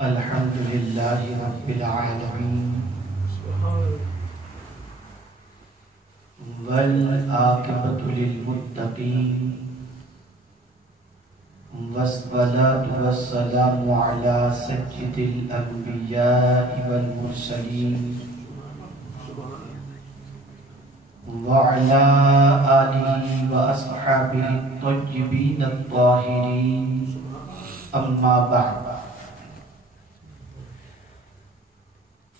الحمدللہ رب العالمین والعاقبۃ للمتقین والصلاة والسلام علی سید الانبیاء والمرسلین وعلی آلہ واصحابہ الطیبین الطاہرین اما بعد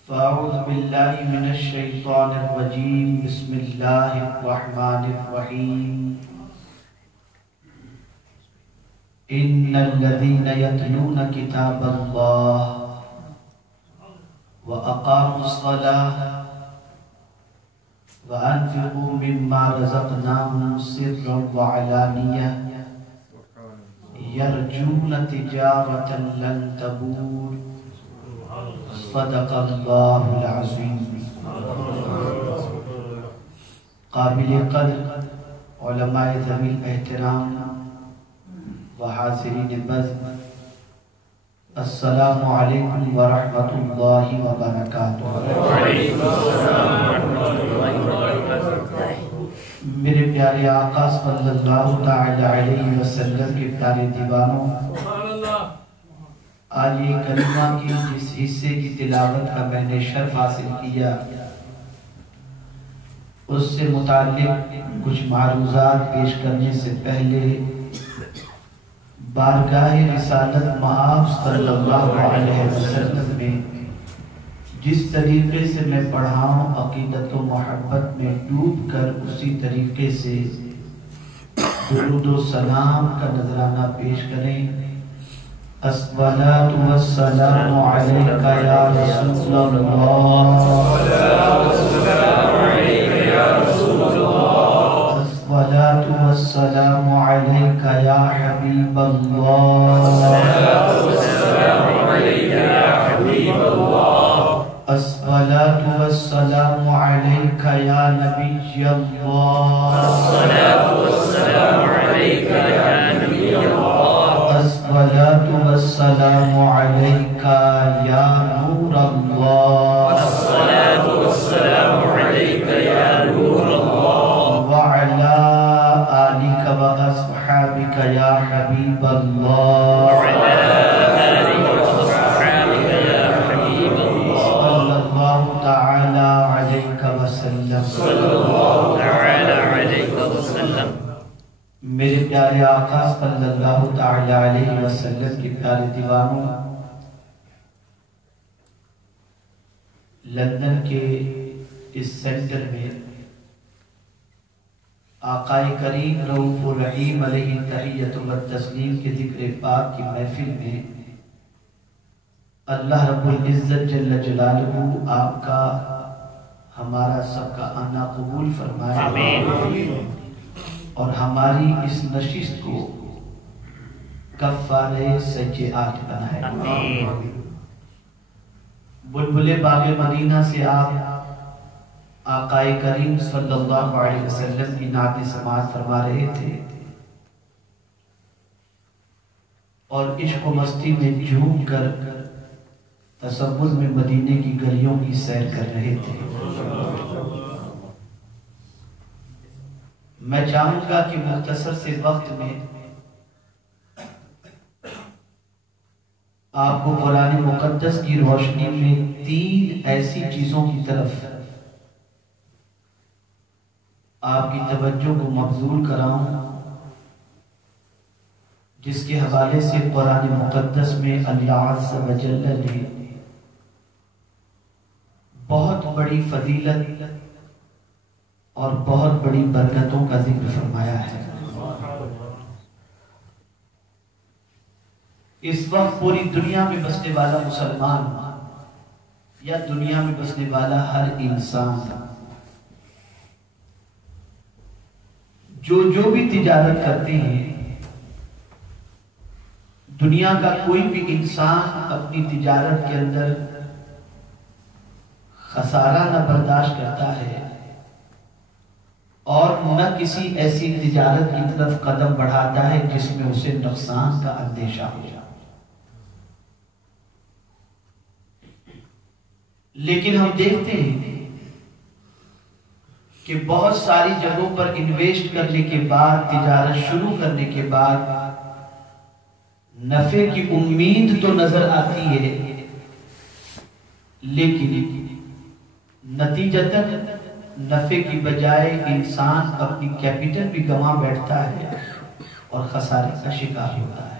فاعوذ باللہ من الشیطان الرجیم بسم اللہ الرحمن الرحیم ان الذین یتلون کتاب اللہ واقاموا الصلاة وانفقوا مما رزقناهم سرا وعلانیہ یرجون تجارتا لن تبور صدق اللہ العظیم۔ قابل قدر علماء ذوی الاحترام و حاضرین بزم، السلام علیکم ورحمۃ اللہ وبرکاتہ۔ میرے پیارے آقا صلی اللہ تعالی علیہ وسلم کے پیارے دیوانوں، آج یہ کلمہ کی جس حصے کی تلاوت کا میں نے شرف حاصل کیا، اس سے متعلق کچھ معروضات پیش کرنے سے پہلے بارگاہ رسالت مآب صلی اللہ علیہ وسلم میں جس طریقے سے میں پڑھا ہوں، عقیدت و محبت میں ڈوب کر اسی طریقے سے درود و سلام کا نذرانہ پیش کریں۔ الصلاة والسلام عليك يا رسول الله، الصلاة والسلام عليك يا رسول الله، الصلاة والسلام عليك يا حبيب الله، الصلاة والسلام عليك يا حبيب الله، الصلاة والسلام عليك يا نبي الله، الصلاة والسلام عليك يا نبي الله، الصلاة والسلام عليك يا نور الله، الصلاة والسلام عليك يا نور الله، وعلى آلك وأصحابك يا حبيب الله، وعلى آلك وأصحابك يا حبيب الله، صلى الله تعالى عليك وسلم، صلى الله تعالى عليك وسلم۔ میرے پیارے آقا صلی اللہ تعالی علیہ وسلم کے پیارے دیوانوں، لندن کے اس سینٹر میں آقا کریم رؤوف الرحیم علیہ تحیۃ و تسلیم کے ذکر پاک کی محفل میں اللہ رب العزت جل جلالہ آپ کا ہمارا سب کا آنا قبول فرمائے، آمین، اور ہماری اس نشست کو کفارہ سیئات بنائے، آمین۔ بلبل باغ مدینہ سے آپ آقا کریم صلی اللہ علیہ وسلم کی نعت سماعت فرما رہے تھے اور عشق و مستی میں جھوم کر تصور میں مدینے کی گلیوں کی سیر کر رہے تھے۔ میں چاہوں گا کہ مختصر سے وقت میں آپ کو قرآن مقدس کی روشنی میں 3 ایسی چیزوں کی طرف آپ کی توجہ کو مبذول کراؤں جس کے حوالے سے قرآن مقدس میں اللہ عز و جل نے بہت بڑی فضیلت اور بہت بڑی برکتوں کا ذکر فرمایا ہے۔ اس وقت پوری دنیا میں بسنے والا مسلمان یا دنیا میں بسنے والا ہر انسان جو بھی تجارت کرتے ہیں، دنیا کا کوئی بھی انسان اپنی تجارت کے اندر خسارہ نہ برداشت کرتا ہے اور نہ کسی ایسی تجارت کی طرف قدم بڑھاتا ہے جس میں اسے نقصان کا اندیشہ ہو جائے۔ لیکن ہم دیکھتے ہیں کہ بہت ساری جگہوں پر انویسٹ کرنے کے بعد، تجارت شروع کرنے کے بعد نفع کی امید تو نظر آتی ہے، لیکن نتیجتاً نفع کی بجائے انسان اپنی کیپٹل بھی گنوا بیٹھتا ہے اور خسارے کا شکار ہوتا ہے۔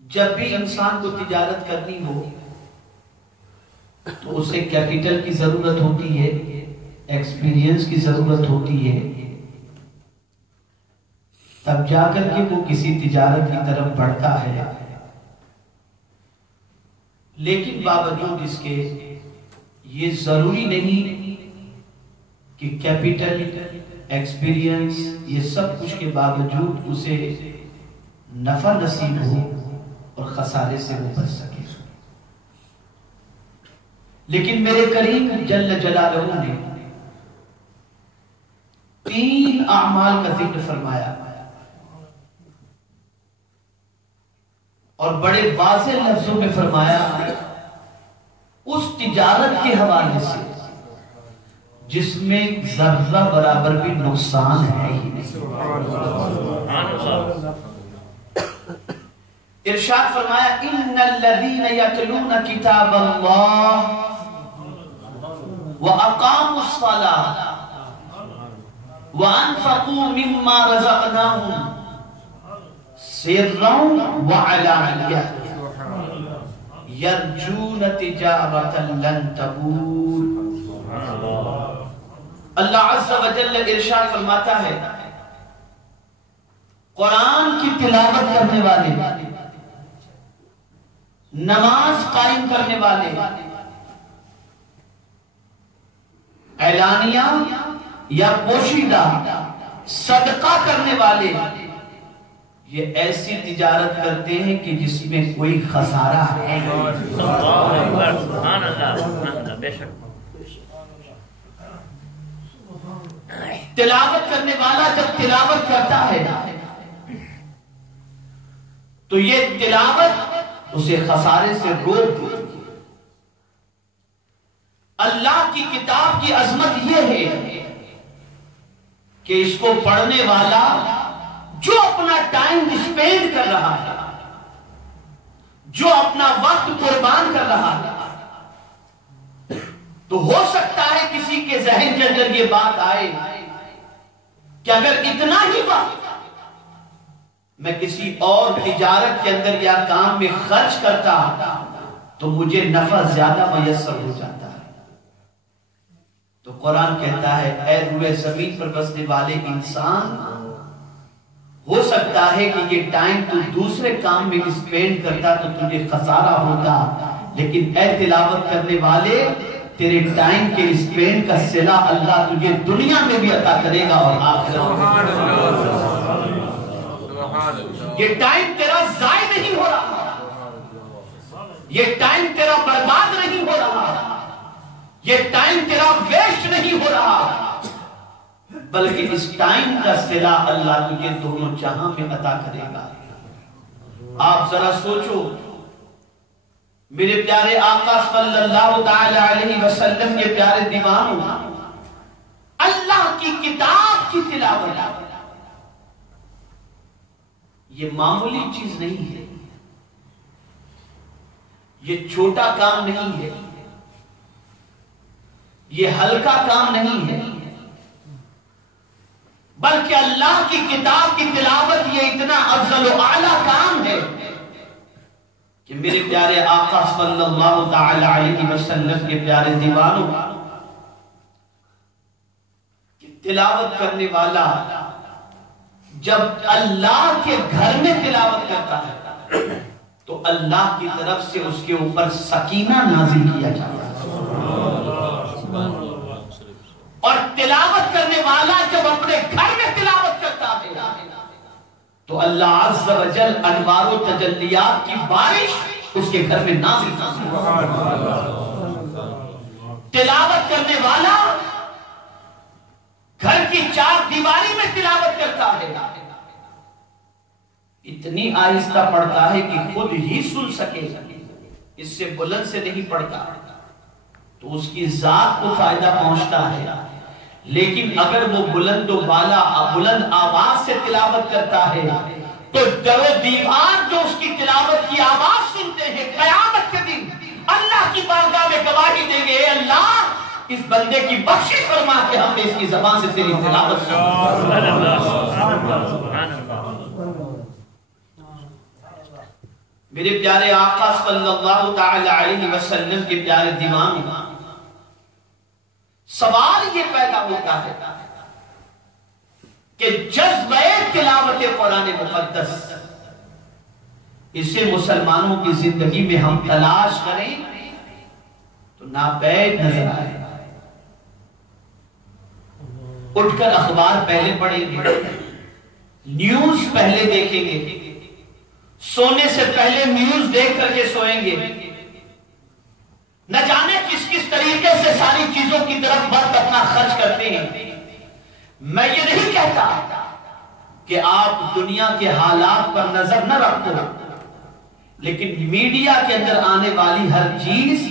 جب بھی انسان کو تجارت کرنی ہو تو اسے کیپٹل کی ضرورت ہوتی ہے، ایکسپیرینس کی ضرورت ہوتی ہے، تب جا کر کے وہ کسی تجارت کی طرف بڑھتا ہے۔ لیکن باوجود اس کے یہ ضروری نہیں کہ کیپٹل، ایکسپیرینس، یہ سب کچھ کے باوجود اسے نفع نصیب ہو اور خسارے سے وہ بچ سکے۔ لیکن میرے کریم جل جلالہ نے 3 اعمال کا ذکر فرمایا اور بڑے واضح لفظوں میں فرمایا، اس تجارت کے حوالے سے جس میں ذرہ برابر بھی نقصان ہے ہی نہیں۔ ارشاد فرمایا، ان الذین یتلون کتاب اللہ واقاموا الصلاۃ وانفقوا مما رزقناہم سرا وعلانیہ یرجون تجارتا لن تبور۔ اللہ عز و جل ارشاد فرماتا ہے، قرآن کی تلاوت کرنے والے، نماز قائم کرنے والے، اعلانیہ یا پوشیدہ صدقہ کرنے والے، یہ ایسی تجارت کرتے ہیں کہ جس میں کوئی خسارہ ہے۔ تلاوت کرنے والا جب تلاوت کرتا ہے تو یہ تلاوت اسے خسارے سے روک دیتی ہے۔ اللہ کی کتاب کی عظمت یہ ہے کہ اس کو پڑھنے والا جو اپنا ٹائم اسپینڈ کر رہا ہے، جو اپنا وقت قربان کر رہا ہے، تو ہو سکتا ہے کسی کے ذہن کے اندر یہ بات آئے کہ اگر اتنا ہی وقت میں کسی اور تجارت کے اندر یا کام میں خرچ کرتا تو مجھے نفع زیادہ میسر ہو جاتا ہے۔ تو قرآن کہتا ہے، اے روئے زمین پر بسنے والے انسان، ہو سکتا ہے کہ یہ ٹائم تو دوسرے کام میں اسپینڈ کرتا تو تجھے خسارہ ہوتا، لیکن اے تلاوت کرنے والے، تیرے ٹائم کے اسپینڈ کا صلہ اللہ تجھے دنیا میں بھی عطا کرے گا اور آخرت میں۔ یہ ٹائم تیرا ضائع نہیں ہو رہا، یہ ٹائم تیرا برباد نہیں ہو رہا، یہ ٹائم تیرا ویسٹ نہیں ہو رہا، بلکہ اس ٹائم کا صلہ اللہ تجھے دونوں جہاں میں عطا کرے گا۔ آپ ذرا سوچو، میرے پیارے آقا صلی اللہ تعالی علیہ وسلم کے پیارے دیوانوں، اللہ کی کتاب کی تلاوت یہ معمولی چیز نہیں ہے، یہ چھوٹا کام نہیں ہے، یہ ہلکا کام نہیں ہے، بلکہ اللہ کی کتاب کی تلاوت یہ اتنا افضل و اعلیٰ کام ہے کہ میرے پیارے آقا صلی اللہ تعالی علیہ وسلم کے پیارے دیوانوں، تلاوت کرنے والا جب اللہ کے گھر میں تلاوت کرتا ہے تو اللہ کی طرف سے اس کے اوپر سکینہ نازل کیا جاتا ہے. اور تلاوت کرنے والا جب اپنے گھر میں تلاوت کرتا ہے تو اللہ عز و جل انوار و تجلیات کی بارش اس کے گھر میں نازل کرتا ہے. تلاوت کرنے والا گھر کی چار دیواری میں تلاوت کرتا ہے، اتنی آہستہ پڑھتا ہے کہ خود ہی سن سکے، اس سے بلند سے نہیں پڑھتا تو اس کی ذات کو فائدہ پہنچتا ہے. لیکن اگر وہ بلند و بالا بلند آواز سے تلاوت کرتا ہے تو در و دیوار جو اس کی تلاوت کی آواز سنتے ہیں قیامت کے دن اللہ کی بارگاہ میں گواہی دیں گے، اے اللہ اس بندے کی بخشش فرما کہ ہم نے اس کی زبان سے تیری تلاوت میرے پیارے آقا صلی اللہ تعالی علیہ وسلم کے پیارے دیوان میں سوال یہ پیدا ہوتا ہے کہ جذبہ تلاوت قرآن مقدس اسے مسلمانوں کی زندگی میں ہم تلاش کریں تو ناپید نظر آئے. اٹھ کر اخبار پہلے پڑھیں گے، نیوز پہلے دیکھیں گے، سونے سے پہلے نیوز دیکھ کر کے سوئیں گے، نہ جانے کس کس طریقے سے ساری چیزوں کی طرف وقت اپنا خرچ کرتے ہیں. میں یہ نہیں کہتا کہ آپ دنیا کے حالات پر نظر نہ رکھو، لیکن میڈیا کے اندر آنے والی ہر چیز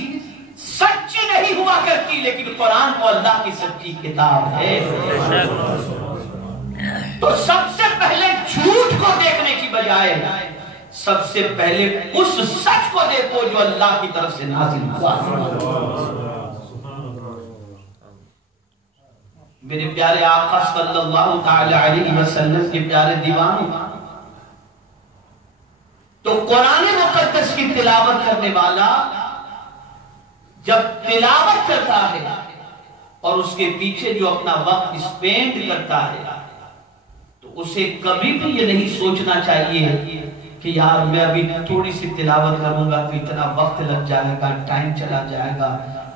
سچی نہیں ہوا کرتی، لیکن قرآن کو اللہ کی سچی کتاب ہے. تو سب سے پہلے جھوٹ کو دیکھنے کی بجائے سب سے پہلے اس سچ کو دیکھو جو اللہ کی طرف سے نازل ہوا. میرے پیارے آقا صلی اللہ تعالی علیہ وسلم کے پیارے دیوانوں، تو قرآن مقدس کی تلاوت کرنے والا جب تلاوت کرتا ہے اور اس کے پیچھے جو اپنا وقت اسپینڈ کرتا ہے تو اسے کبھی بھی یہ نہیں سوچنا چاہیے کہ یار میں ابھی تھوڑی سی تلاوت کروں گا تو اتنا وقت لگ جائے گا، ٹائم چلا جائے گا،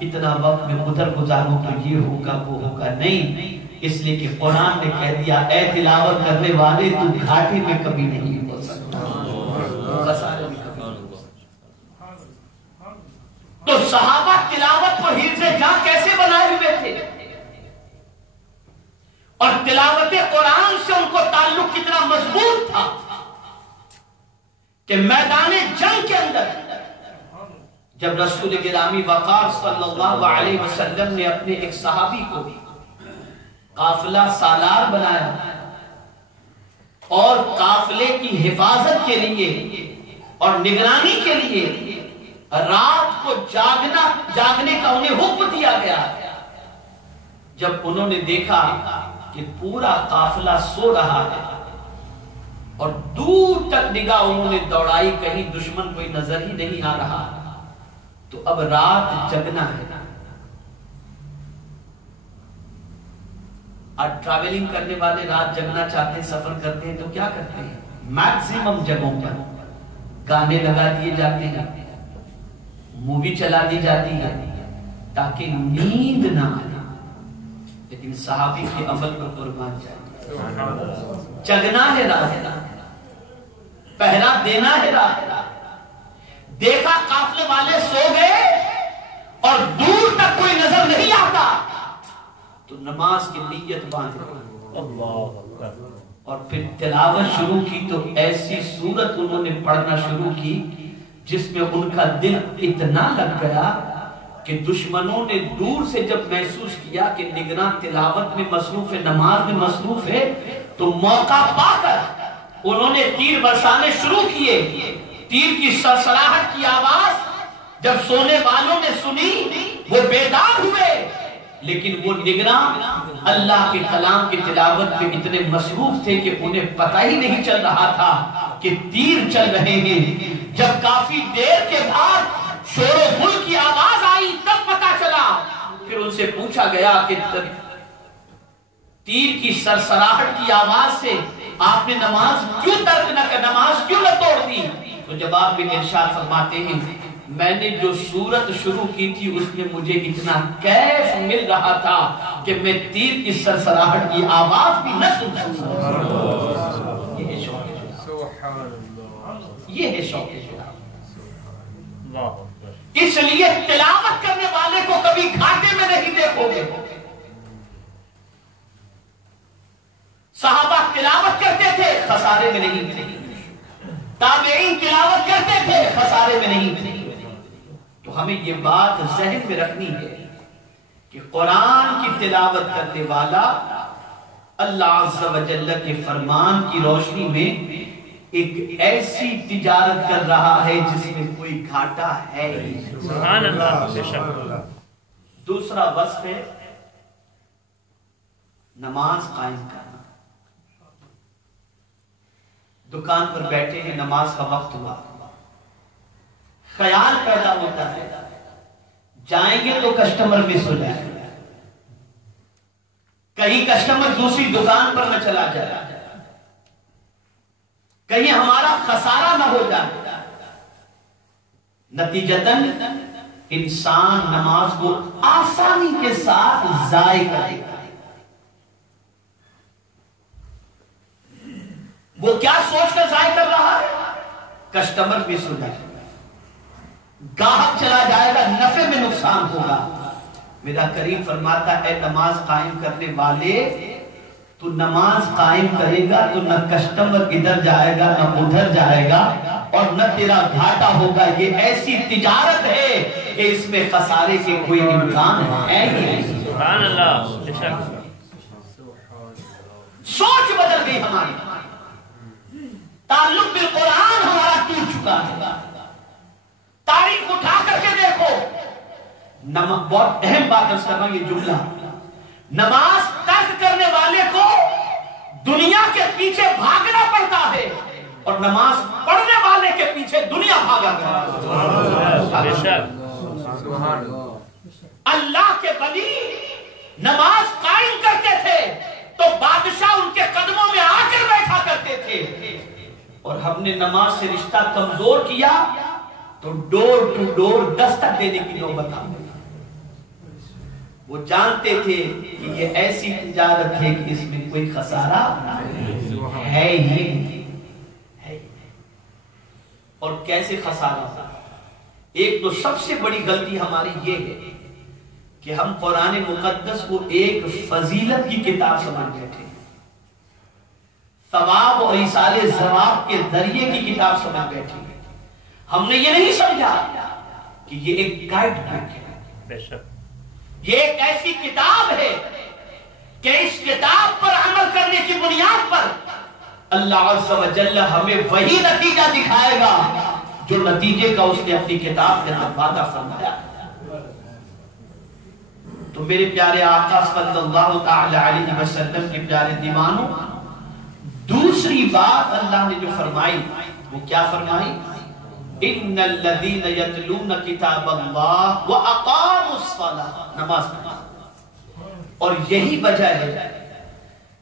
اتنا وقت میں ادھر گزاروں تو یہ ہوگا وہ ہوگا. نہیں، اس لیے کہ قرآن نے کہہ دیا اے تلاوت کرنے والے تو گھاٹے میں کبھی نہیں ہو سکتا، خسارے میں کبھی نہیں ہو سکتا. تو صحابہ تلاوت کو حفظ جاں کیسے بنائے ہوئے تھے اور تلاوت قرآن سے ان کو تعلق کتنا مضبوط تھا کہ میدان جنگ کے اندر جب رسول گرامی وقار صلی اللہ علیہ وسلم نے اپنے ایک صحابی کو قافلہ سالار بنایا اور قافلے کی حفاظت کے لیے اور نگرانی کے لیے رات کو جاگنے کا انہیں حکم دیا گیا، جب انہوں نے دیکھا کہ پورا قافلہ سو رہا ہے اور دور تک نگاہ انہوں نے دوڑائی، کہیں دشمن کوئی نظر ہی نہیں آ رہا، تو اب رات جگنا ہے. آج ٹریولنگ کرنے والے رات جگنا چاہتے ہیں، سفر کرتے ہیں تو کیا کرتے ہیں؟ میکسیمم جگہوں پر گانے لگا دیے جاتے ہیں، مووی چلا دی جاتی ہے تاکہ نیند نہ آئے. لیکن صحابی کے عمل پر قربان جائے، جگنا ہے رات، پہرا دینا ہے رات. دیکھا قافلے والے سو گئے اور دور تک کوئی نظر نہیں آتا تو نماز کی نیت باندھی اور پھر تلاوت شروع کی. تو ایسی صورت انہوں نے پڑھنا شروع کی جس میں ان کا دل اتنا لگ گیا کہ دشمنوں نے دور سے جب محسوس کیا کہ نگراں تلاوت میں مصروف ہے، نماز میں مصروف ہے، تو موقع پا کر انہوں نے تیر برسانے شروع کیے. تیر کی سرسراہٹ کی آواز جب سونے والوں نے سنی وہ بیدار ہوئے، لیکن وہ نگراں اللہ کے کلام کی تلاوت میں اتنے مصروف تھے کہ انہیں پتہ ہی نہیں چل رہا تھا کہ تیر چل رہے ہیں. جب کافی دیر کے بعد شور و غل کی آواز آئی تب پتہ چلا. پھر ان سے پوچھا گیا کہ تیر کی سرسراہٹ کی آواز سے آپ نے نماز کیوں ترک نہ کر، نماز کیوں نہ توڑ دی؟ تو جب آپ بھی ارشاد فرماتے ہیں میں نے جو سورت شروع کی تھی اس میں مجھے اتنا کیف مل رہا تھا کہ میں تیر کی سرسراہٹ کی آواز بھی نہ سن سکتا. یہ ہے شوق یہ ہے شوق. اس لیے تلاوت کرنے والے کو کبھی گھاٹے میں نہیں دیکھو گے. صحابہ تلاوت کرتے تھے خسارے میں نہیں تھے. تابعین تلاوت کرتے تھے خسارے میں نہیں تھے. تو ہمیں یہ بات ذہن میں رکھنی ہے کہ قرآن کی تلاوت کرنے والا اللہ عز و جل کے فرمان کی روشنی میں ایک ایسی تجارت کر رہا ہے جس میں کوئی گھاٹا ہے ہی. سبحان اللہ. دوسرا وصف ہے نماز قائم کرنا. دکان پر بیٹھے ہیں نماز کا وقت ہوا, خیال پیدا ہوتا ہے جائیں گے تو کسٹمر مس ہو جائے گا, کہیں کسٹمر دوسری دکان پر نہ چلا جائے, کہیں ہمارا خسارہ نہ ہو جائے. نتیجتاً انسان نماز کو آسانی کے ساتھ ضائع کرے گا. وہ کیا سوچ کر ضائع کر رہا ہے؟ کسٹمر مس ہو جائے گا, گاہک چلا جائے گا, نفع میں نقصان ہوگا. میرا کریم فرماتا ہے نماز قائم کرنے والے تو نماز قائم کرے گا تو نہ کسٹمر ادھر جائے گا نہ ادھر جائے گا اور نہ تیرا گھاٹا ہوگا. یہ ایسی تجارت ہے کہ اس میں خسارے کے کوئی امکان ہے ہی نہیں. سبحان اللہ. سوچ بدل گئی ہماری, تعلق بالقرآن ہمارا ٹوٹ چکا ہے. تاریخ اٹھا کر کے دیکھو. بہت اہم بات ہے یہ جملہ, نماز ترک کرنے والے کو دنیا کے پیچھے بھاگنا پڑتا ہے اور نماز پڑھنے والے کے پیچھے دنیا بھاگا کرتا ہے. اللہ کے ولی نماز قائم کرتے تھے تو بادشاہ ان کے قدموں میں آ کر بیٹھا کرتے تھے, اور ہم نے نماز سے رشتہ کمزور کیا تو ڈور ٹو ڈور دستک دینے کی نوبت آ گئی. وہ جانتے تھے کہ یہ ایسی تجارت ہے کہ اس میں کوئی خسارہ ہے ہی نہیں. اور کیسے خسارہ تھا؟ ایک تو سب سے بڑی غلطی ہماری یہ ہے کہ ہم قرآن مقدس کو ایک فضیلت کی کتاب سمجھ بیٹھے, ثواب اور ایصال ثواب کے ذریعے کی کتاب سمجھ بیٹھے. ہم نے یہ نہیں سمجھا کہ یہ ایک گائیڈ بک ہے, یہ ایک ایسی کتاب ہے کہ اس کتاب پر عمل کرنے کی بنیاد پر اللہ عز و جل ہمیں وہی نتیجہ دکھائے گا جو نتیجے کا اس نے اپنی کتاب کے اندر وعدہ فرمایا. تو میرے پیارے آقا صلی اللہ تعالی علیہ وسلم کے پیارے دیوانوں, دوسری بات اللہ نے جو فرمائی وہ کیا فرمائی؟ ان الذین یتلون کتاب اللہ واقاموا الصلاۃ, نماز پڑھنا. اور یہی وجہ ہے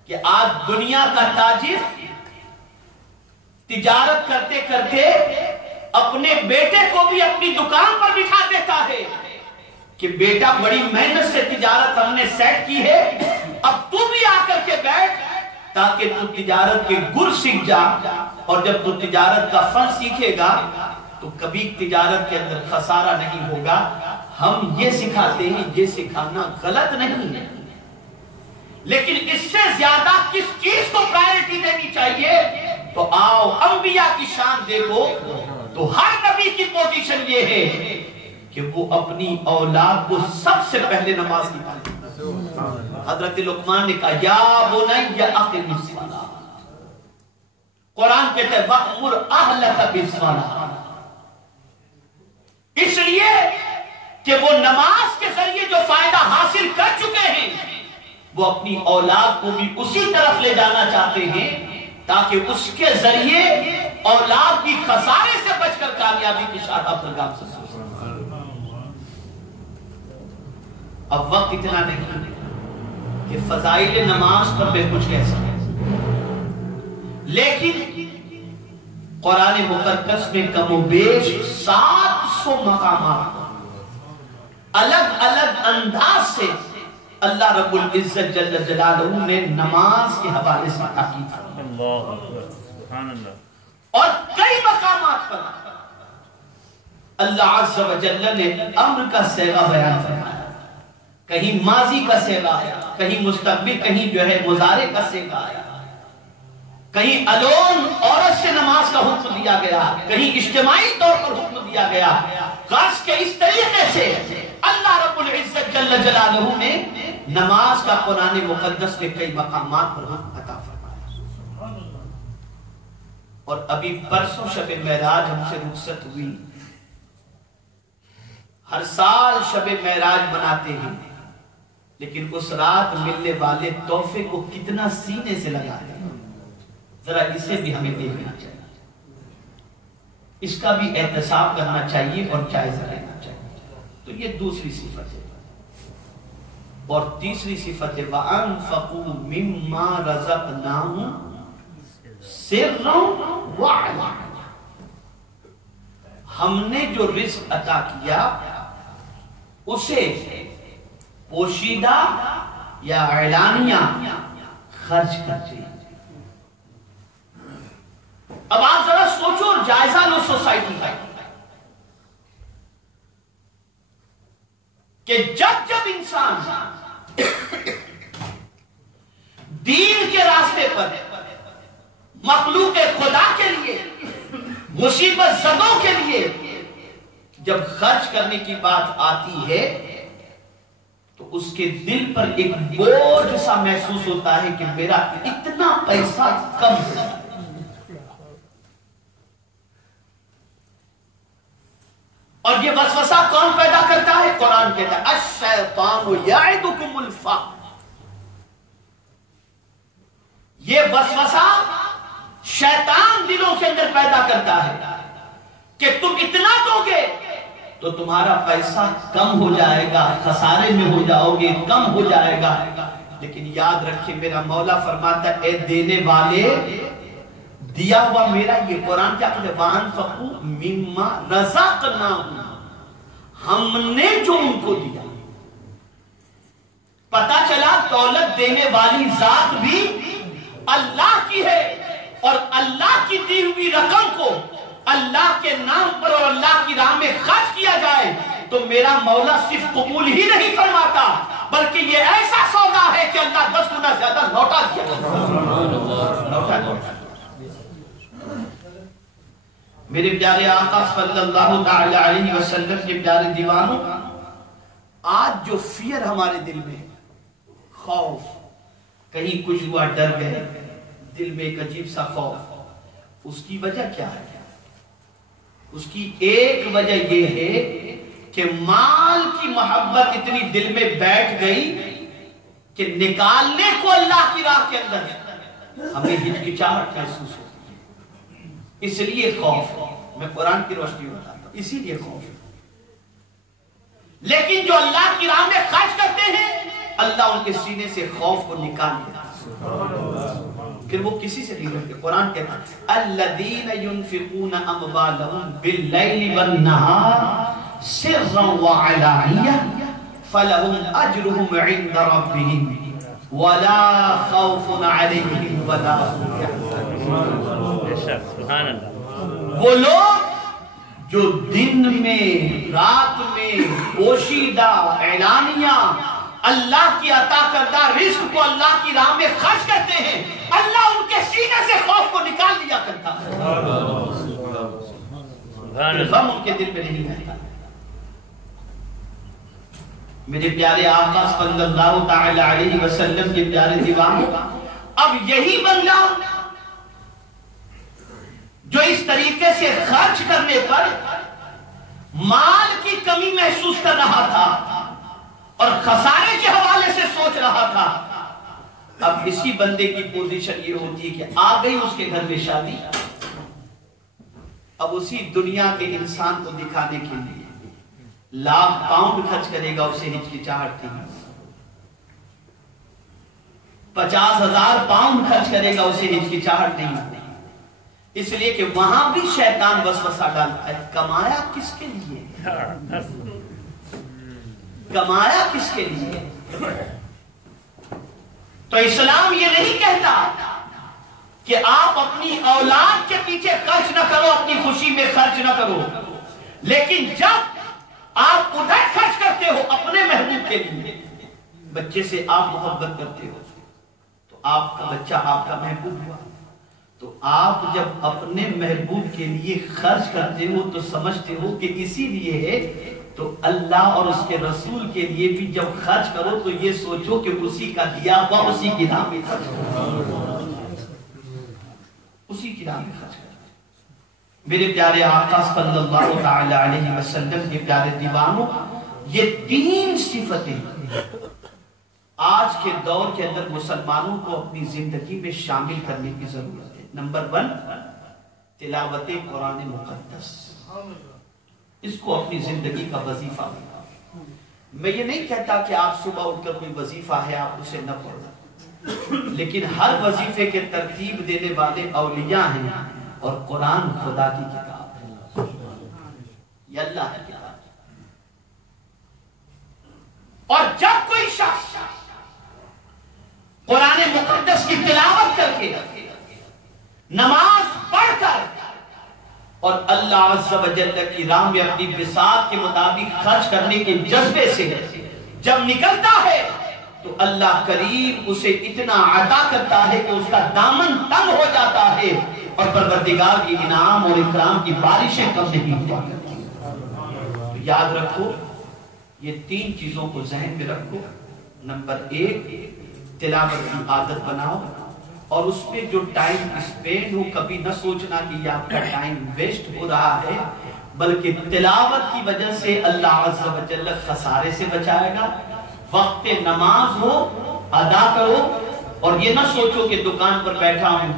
کہ آج دنیا کا تاجر تجارت کرتے کرتے اپنے بیٹے کو بھی اپنی دکان پر بٹھا دیتا ہے کہ بیٹا بڑی محنت سے تجارت ہم نے سیٹ کی ہے, اب تو بھی آ کر کے بیٹھ تاکہ تو تجارت کے گر سیکھ جا, اور جب تو تجارت کا فن سیکھے گا تو کبھی تجارت کے اندر خسارہ نہیں ہوگا. ہم یہ سکھاتے ہیں, یہ سکھانا غلط نہیں ہے, لیکن اس سے زیادہ کس چیز کو پرائیورٹی دینی چاہیے؟ تو آؤ انبیاء کی شان دیکھو تو ہر نبی کی پوزیشن یہ ہے کہ وہ اپنی اولاد کو سب سے پہلے نماز کی تعلیم. حضرت لقمان نے کہا یا بنی اقم الصلاۃ, قرآن کہتا ہے وَأْمُرْ أَهْلَكَ بِالصَّلَاةِ, اس لیے کہ وہ نماز کے ذریعے جو فائدہ حاصل کر چکے ہیں وہ اپنی اولاد کو بھی اسی طرف لے جانا چاہتے ہیں تاکہ اس کے ذریعے اولاد بھی خسارے سے بچ کر کامیابی کی شاہراہ پر گام سکے. اب وقت اتنا نہیں کہ فضائل نماز پر میں کچھ کہہ سکوں, لیکن قرآن مقدس میں کم و بیش 700 مقامات الگ الگ انداز سے اللہ رب العزت جل جلالہ نے نماز کے حوالے سے تاکید فرمائی، اور کئی مقامات پر اللہ عز و جل نے امر کا صیغہ بیان فرمایا، کہیں ماضی کا صیغہ آیا، کہیں مستقبل، کہیں جو ہے مضارع کا صیغہ آیا، کہیں الون عورت سے نماز کا حکم دیا گیا، کہیں اجتماعی طور پر حکم دیا گیا۔ خاص کے اس طریقے سے اللہ رب العزت جل جلالہ نے نماز کا قرآن مقدس میں کئی مقامات پر حکم عطا فرمایا۔ اور ابھی پرسوں شب معراج ہم سے رخصت ہوئی، ہر سال شب معراج مناتے ہیں، لیکن اس رات ملنے والے تحفے کو کتنا سینے سے لگا ہے، ذرا اسے بھی ہمیں دیکھنا چاہیے، اس کا بھی احتساب کرنا چاہیے اور جائزہ لینا چاہیے۔ تو یہ دوسری صفت ہے۔ اور تیسری صفت ہے وَأَنفَقُوا مِمَّا رَزَقْنَاهُمْ سِرًّا وَعَلَانِيَةً، ہم نے جو رزق عطا کیا اسے پوشیدہ یا اعلانیہ خرچ کرتے ہیں۔ اب آپ ذرا سوچو اور جائزہ لو سوسائٹی کا کہ جب جب انسان دین کے راستے پر مخلوق خدا کے لیے، مصیبت زدوں کے لیے جب خرچ کرنے کی بات آتی ہے تو اس کے دل پر ایک بوجھ سا محسوس ہوتا ہے کہ میرا اتنا پیسہ کم ہے۔ اور یہ وسوسہ کون پیدا کرتا ہے؟ قرآن کہتا ہے الشیطان یعدکم الفقر، یہ وسوسہ شیطان دلوں کے اندر پیدا کرتا ہے کہ تم اتنا دو گے تو تمہارا پیسہ کم ہو جائے گا، خسارے میں ہو جاؤ گے، کم ہو جائے گا۔ لیکن یاد رکھیں میرا مولا فرماتا ہے اے دینے والے، دیا ہوا میرا، یہ قرآن کیا کہتے ہیں وَأَنفَقُوا مِمَّا رَزَقْنَاهُمْ، ہم نے جو ان کو دیا۔ پتا چلا دولت دینے والی ذات بھی اللہ کی ہے، اور اللہ کی دی ہوئی رقم کو اللہ کے نام پر اور اللہ کی راہ میں خرچ کیا جائے تو میرا مولا صرف قبول ہی نہیں فرماتا بلکہ یہ ایسا سودا ہے کہ اللہ 10 گنا زیادہ لوٹا دیا۔ میرے پیارے آقا صلی اللہ تعالی علیہ وسلم کے پیارے دیوانوں، آج جو فیئر ہمارے دل میں، خوف، کہیں کچھ ہوا ڈر گئے، دل میں ایک عجیب سا خوف، اس کی وجہ کیا ہے؟ اس کی ایک وجہ یہ ہے کہ مال کی محبت اتنی دل میں بیٹھ گئی کہ نکالنے کو اللہ کی راہ کے اندر ہمیں ہچکچاہٹ محسوس ہوتی ہے، اس لیے خوف۔ میں قرآن کی روشنی بتاتا ہوں، اسی لیے خوف۔ لیکن جو اللہ کی راہ میں خرچ کرتے ہیں اللہ ان کے سینے سے خوف کو نکال دیتا ہے، پھر وہ کسی سے نہیں رہتے۔ قرآن کہتا ہے الذین ينفقون اموالهم باللیل والنہار سرا وعلانیہ فلهم اجرهم عند ربهم ولا خوف علیہم ولا هم يحزنون۔ وہ لوگ جو دن میں، رات میں، پوشیدہ، اعلانیہ اللہ کی عطا کردہ رزق کو اللہ کی راہ میں خرچ کرتے ہیں، اللہ ان کے سینے سے خوف کو نکال دیا کرتا ہے، غم ان کے دل میں نہیں رہتا۔ میرے پیارے آقا صلی اللہ تعالی علیہ وسلم کے پیارے دیوانوں، اب یہی بندہ جو اس طریقے سے خرچ کرنے پر مال کی کمی محسوس کر رہا تھا اور خسارے کے حوالے سے سوچ رہا تھا، اب اسی بندے کی پوزیشن یہ ہوتی ہے کہ آ گئی اس کے گھر میں شادی، اب اسی دنیا کے انسان کو دکھانے کے لیے لاکھ پاؤنڈ خرچ کرے گا، اسے ہچکچاہٹ نہیں، 50,000 پاؤنڈ خرچ کرے گا، اسے ہچکچاہٹ نہیں، اس لیے کہ وہاں بھی شیطان وسوسہ ڈالتا ہے، کمایا کس کے لیے؟ کمایا کس کے لیے؟ تو اسلام یہ نہیں کہتا کہ آپ اپنی اولاد کے پیچھے خرچ نہ کرو، اپنی خوشی میں خرچ نہ کرو، لیکن جب آپ ادھر خرچ کرتے ہو اپنے محبوب کے لیے، بچے سے آپ محبت کرتے ہو تو آپ کا بچہ آپ کا محبوب ہوا، تو آپ جب اپنے محبوب کے لیے خرچ کرتے ہو تو سمجھتے ہو کہ اسی لیے ہے، تو اللہ اور اس کے رسول کے لیے بھی جب خرچ کرو تو یہ سوچو کہ اسی کا دیا ہوا اسی کی راہ میں خرچ کرو، اسی کی راہ میں خرچ کرو۔ میرے پیارے آقا صلی اللہ تعالی علیہ وسلم کے پیارے دیوانوں، یہ تین صفتیں آج کے دور کے اندر مسلمانوں کو اپنی زندگی میں شامل کرنے کی ضرورت ہے۔ نمبر 1، تلاوت قرآن مقدس، اس کو اپنی زندگی کا وظیفہ بنا۔ میں یہ نہیں کہتا کہ آپ صبح اٹھ کر کوئی وظیفہ ہے آپ اسے نہ پڑھیں، لیکن ہر وظیفے کے ترتیب دینے والے اولیاء ہیں، اور قرآن خدا کی کتاب ہے، یہ اللہ کی کتاب ہے۔ اور جب کوئی شخص قرآن مقدس کی تلاوت کر کے، نماز پڑھ کر اور اللہ عز و جل کی راہ میں اپنی بساط کے مطابق خرچ کرنے کے جذبے سے جب نکلتا ہے تو اللہ کریم اسے اتنا عطا کرتا ہے کہ اس کا دامن تنگ ہو جاتا ہے، اور پروردگار کی انعام اور اکرام کی بارشیں کم نہیں ہوا کرتی۔ تو یاد رکھو، یہ تین چیزوں کو ذہن میں رکھو۔ نمبر 1، تلاوت کی عادت بناؤ، اور اس میں جو ٹائم اسپینڈ ہو کبھی نہ سوچنا کہ یہ آپ کا ٹائم ویسٹ ہو رہا ہے، بلکہ تلاوت کی وجہ سے اللہ عز و جل خسارے سے بچائے گا۔ وقت نماز ہو ادا کرو، اور یہ نہ سوچو کہ دکان پر بیٹھا ہوں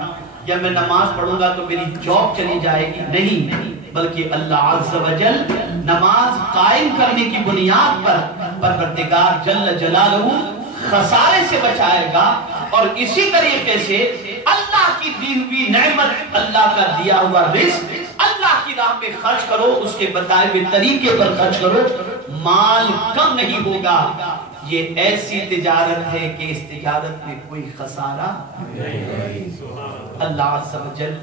یا میں نماز پڑھوں گا تو میری جاب چلی جائے گی، نہیں، بلکہ اللہ عز و جل نماز قائم کرنے کی بنیاد پر پروردگار جل جلالہ خسارے سے بچائے گا۔ اور اسی طریقے سے اللہ کی دی ہوئی نعمت، اللہ کا دیا ہوا رزق اللہ کی راہ میں خرچ کرو، اس کے بتائے ہوئے طریقے پر خرچ کرو، مال کم نہیں ہوگا۔ یہ ایسی تجارت ہے کہ اس تجارت میں کوئی خسارہ نہیں۔ اللہ عز و جل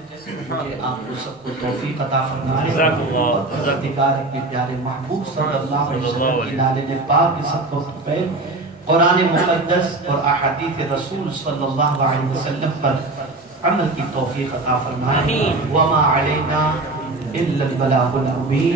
مجھے آپ کو سب کو توفیق عطا فرمائے، اور پروردگار اپنے پیارے محبوب صلی اللہ علیہ وسلم کی نالے پاک کے سب کو پہل قرآن مقدس اور احادیث رسول صلی اللہ علیہ وسلم پر عمل کی توفیق عطا فرمائے۔ وما علینا الا البلاغ المبین۔